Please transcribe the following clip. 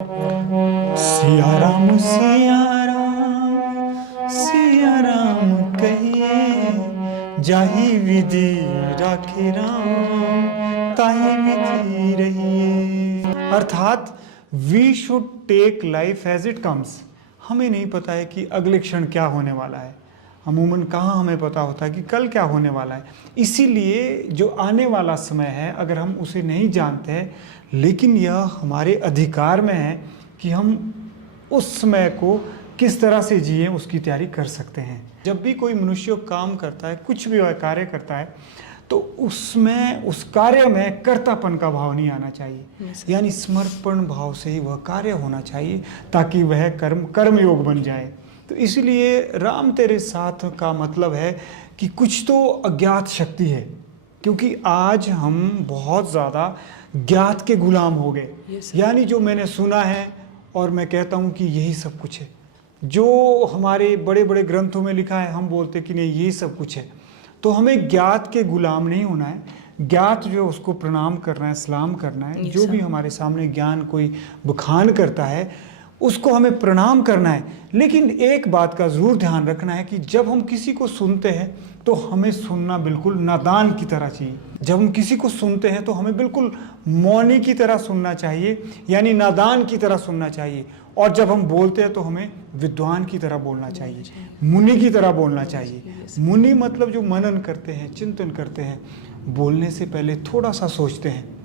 सिया राम सिया राम सिया राम कहिए, जाहि विधि राखे राम ताहि विधि रहिए। अर्थात we should take life as it comes. हमें नहीं पता है कि अगले क्षण क्या होने वाला है। अमूमन कहाँ हमें पता होता है कि कल क्या होने वाला है। इसीलिए जो आने वाला समय है, अगर हम उसे नहीं जानते हैं, लेकिन यह हमारे अधिकार में है कि हम उस समय को किस तरह से जिए, उसकी तैयारी कर सकते हैं। जब भी कोई मनुष्य काम करता है, कुछ भी कार्य करता है, तो उसमें उस कार्य में कर्तापन का भाव नहीं आना चाहिए। यानी समर्पण भाव से ही वह कार्य होना चाहिए, ताकि वह कर्मयोग बन जाए। तो इसलिए राम तेरे साथ का मतलब है कि कुछ तो अज्ञात शक्ति है, क्योंकि आज हम बहुत ज़्यादा ज्ञात के गुलाम हो गए। यानी जो मैंने सुना है और मैं कहता हूँ कि यही सब कुछ है। जो हमारे बड़े बड़े ग्रंथों में लिखा है, हम बोलते कि नहीं यही सब कुछ है। तो हमें ज्ञात के गुलाम नहीं होना है। ज्ञात जो है उसको प्रणाम करना है, सलाम करना है। जो भी हमारे सामने ज्ञान कोई बखान करता है, उसको हमें प्रणाम करना है। लेकिन एक बात का ज़रूर ध्यान रखना है कि जब हम किसी को सुनते हैं तो हमें सुनना बिल्कुल नादान की तरह चाहिए। जब हम किसी को सुनते हैं तो हमें बिल्कुल मौनी की तरह सुनना चाहिए, यानी नादान की तरह सुनना चाहिए। और जब हम बोलते हैं तो हमें विद्वान की तरह बोलना चाहिए, मुनि की तरह बोलना चाहिए। मुनि मतलब जो मनन करते हैं, चिंतन करते हैं, बोलने से पहले थोड़ा सा सोचते हैं।